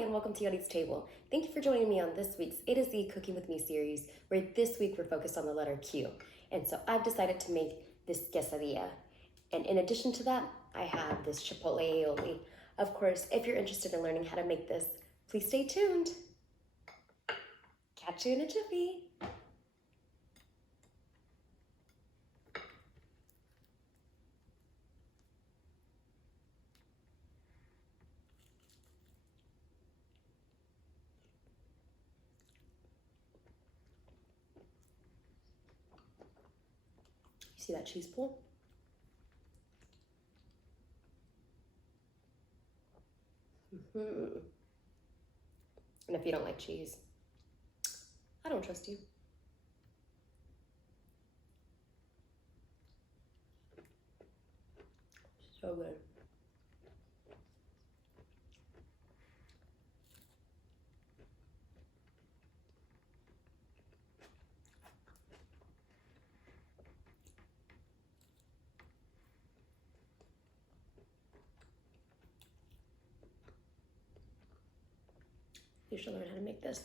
And welcome to Yodi's Table. Thank you for joining me on this week's A to Z Cooking With Me series, where this week we're focused on the letter Q. And so I've decided to make this quesadilla. And in addition to that, I have this Chipotle Aioli. Of course, if you're interested in learning how to make this, please stay tuned. Catch you in a jiffy. See that cheese pool? And if you don't like cheese, I don't trust you. So good. You should learn how to make this.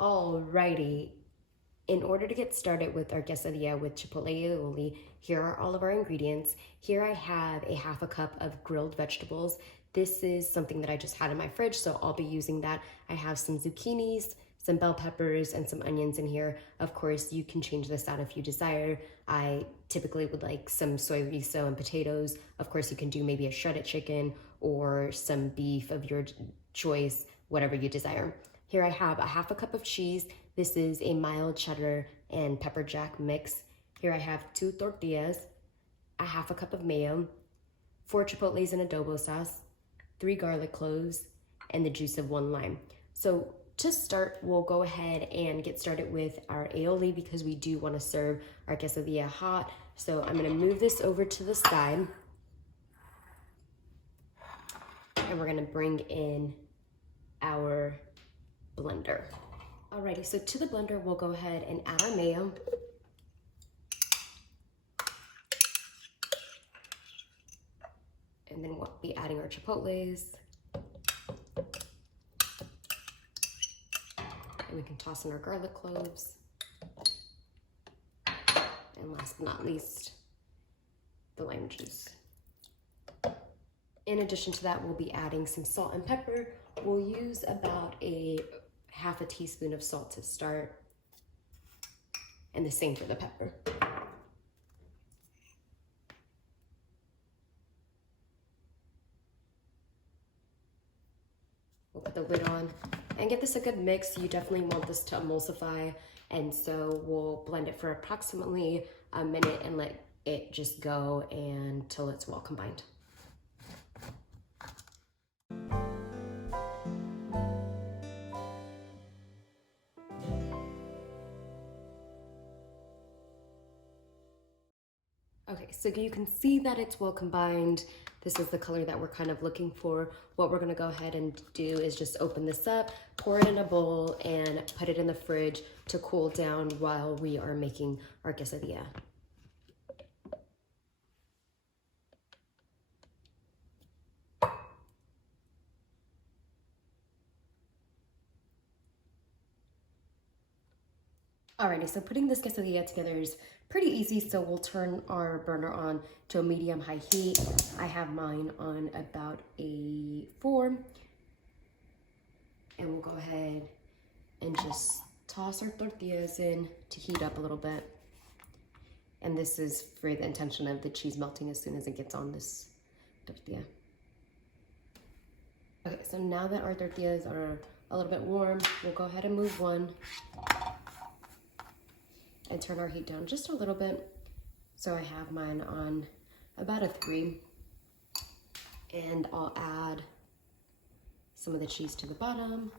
Alrighty, in order to get started with our quesadilla with Chipotle Aioli, here are all of our ingredients. Here I have a half a cup of grilled vegetables. This is something that I just had in my fridge, so I'll be using that. I have some zucchinis, some bell peppers, and some onions in here. Of course, you can change this out if you desire. I typically would like some soy miso and potatoes. Of course, you can do maybe a shredded chicken or some beef of your choice, whatever you desire. Here I have a half a cup of cheese. This is a mild cheddar and pepper jack mix. Here I have 2 tortillas, a half a cup of mayo, 4 chipotles and adobo sauce, 3 garlic cloves, and the juice of 1 lime. So to start, we'll go ahead and get started with our aioli because we do want to serve our quesadilla hot. So I'm going to move this over to the side. And we're going to bring in our blender. Alrighty, so to the blender, we'll go ahead and add our mayo. And then we'll be adding our chipotles. And we can toss in our garlic cloves. And last but not least, the lime juice. In addition to that, we'll be adding some salt and pepper. We'll use about a half a teaspoon of salt to start, and the same for the pepper. We'll put the lid on and give this a good mix. You definitely want this to emulsify, and so we'll blend it for approximately a minute and let it just go until it's well combined. Okay, so you can see that it's well combined. This is the color that we're kind of looking for. What we're gonna go ahead and do is just open this up, pour it in a bowl, and put it in the fridge to cool down while we are making our quesadilla. Alrighty, so putting this quesadilla together is pretty easy, so we'll turn our burner on to a medium-high heat. I have mine on about a 4. And we'll go ahead and just toss our tortillas in to heat up a little bit. And this is for the intention of the cheese melting as soon as it gets on this tortilla. Okay, so now that our tortillas are a little bit warm, we'll go ahead and move one and turn our heat down just a little bit. So I have mine on about a 3, and I'll add some of the cheese to the bottom.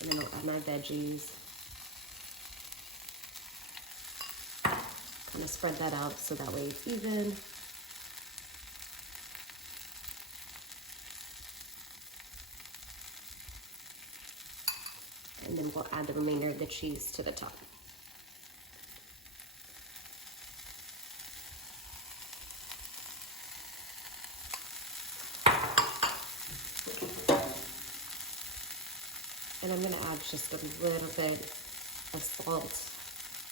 And then I'll add my veggies. Kind of spread that out so that way it's even. And then we'll add the remainder of the cheese to the top. And I'm gonna add just a little bit of salt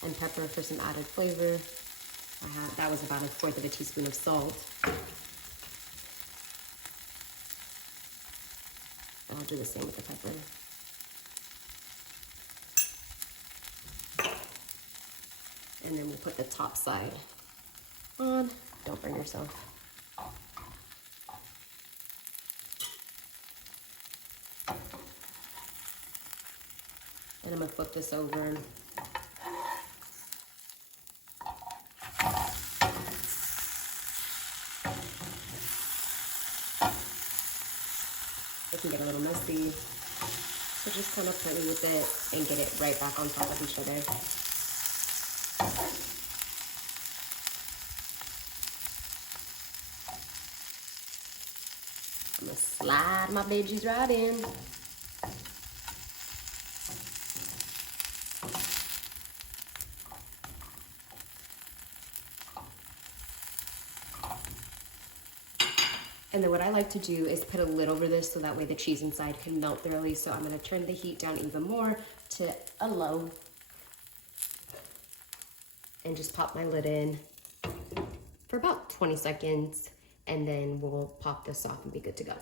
and pepper for some added flavor. That was about 1/4 teaspoon of salt. And I'll do the same with the pepper. And then we'll put the top side on. Don't burn yourself. And I'm gonna flip this over. It can get a little messy, so just kind of play with it and get it right back on top of each other. I'm gonna slide my veggies right in. And then what I like to do is put a lid over this so that way the cheese inside can melt thoroughly. So I'm gonna turn the heat down even more to a low. And just pop my lid in for about 20 seconds. And then we'll pop this off and be good to go.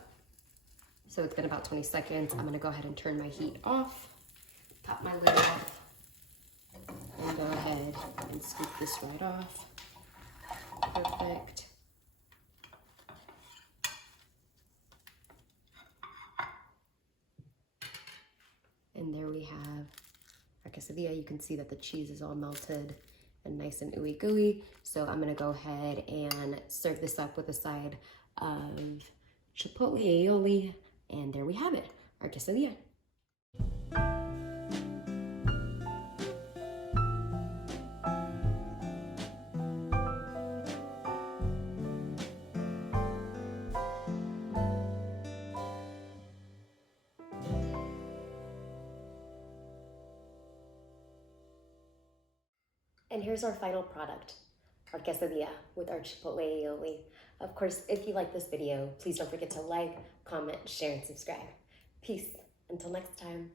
So it's been about 20 seconds. I'm gonna go ahead and turn my heat off, pop my lid off, and go ahead and scoop this right off. Perfect. And there we have our quesadilla. You can see that the cheese is all melted and nice and ooey gooey. So I'm gonna go ahead and serve this up with a side of Chipotle Aioli. And there we have it, our quesadilla. And here's our final product, our quesadilla with our Chipotle Aioli. Of course, if you like this video, please don't forget to like, comment, share, and subscribe. Peace. Until next time.